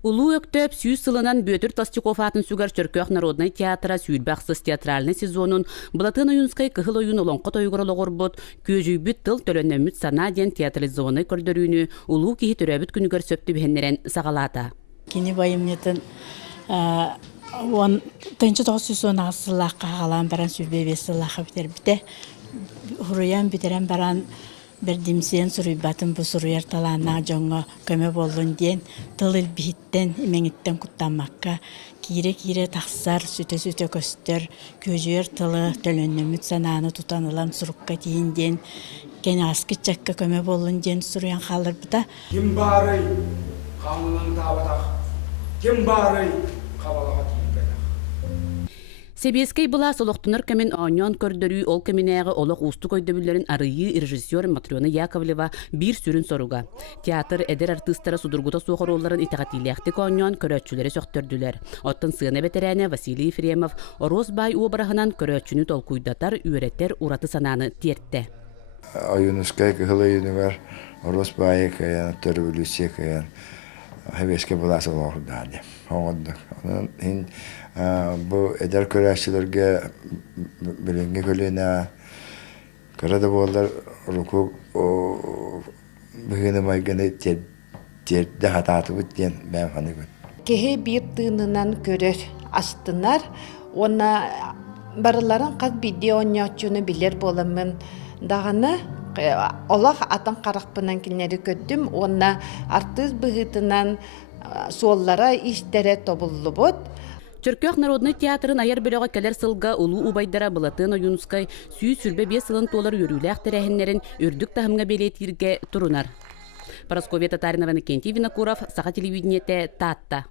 Улуу өктөп сүйүс сылынан Бөтір Тастиков атын сүгер Чөркөк Народный театра сүйүлбақсыз театральный сезонун Булатын ойунскай кыхыл ойун олонқот ойгорологорбут көжүйбүт тыл төлөнөмүт сана ден театрализованный көрдөрүүнү улуу кихи төрөбүт күнүгөр сөптү бихеннерен сагалаата. Кини байымнетін он тынчы тоғысысын ағысылаққа қалан баран сүрбебесілаққа бітер біте. Хуруян бітерен баран бір димсен сүрүйбатын бұ сүрүйер таланна жоңға көмі болын ден тылыл бейттен имеңіттен құттамаққа кире-кире тақсар сүте-сүте көстер көжүйер тылы төлөннөмүт сананы тутанылан сұрыққа дейін ден кен аскы чакка көмі болын ден сүрүйен қалыр бұта. Ким барый қанынан табадақ, ким барый қабалаға дейін бәдақ. Себескей была солоқтыныр кәмен оңон көрдөрүү ол кәменәғы олық усты көйдөбілерін арыйы режиссер Матрена Яковлева бір сүрін соруга. Театр әдер артыстары судургута соғыр оларын итағатилияқтық оңон көрөтчілері сөқтөрділер. Оттын сыны бетерәне Василий Ефремов Орос бай уобарахынан көрөтчіні толкуйдатар үйреттер ураты сананы тертті. Ойынускай кығыл ойыны бар, Орос байы каян, төрүлісе каян, хәбеске бұласы олғырдады. Оңындық. Bu eder körəşçilərə bilingi kölünə körədə bollar ruku bugünü maygını terdə hatatı bitən mən hani gün. Kehe bir tığından körər açtılar. Ona barıların qaz video oynayışını bilir bolamın. Dağını Allah atan qaraqpınan killəri kötdüm. Ona artız bıhıtından sollara işlərə tobullu bot. Чөркөк Народный театрын аяр бөлөҕө келер сылга улуу убайдара Булатын ойунскай сүйү сүрбе 5 сылын толар үрүлээх тәрәһиннерин үрдүк тахымга белетирге турунар. Парасковия Татаринова, Кенти Винокуров, Саха телевидениете, Татта.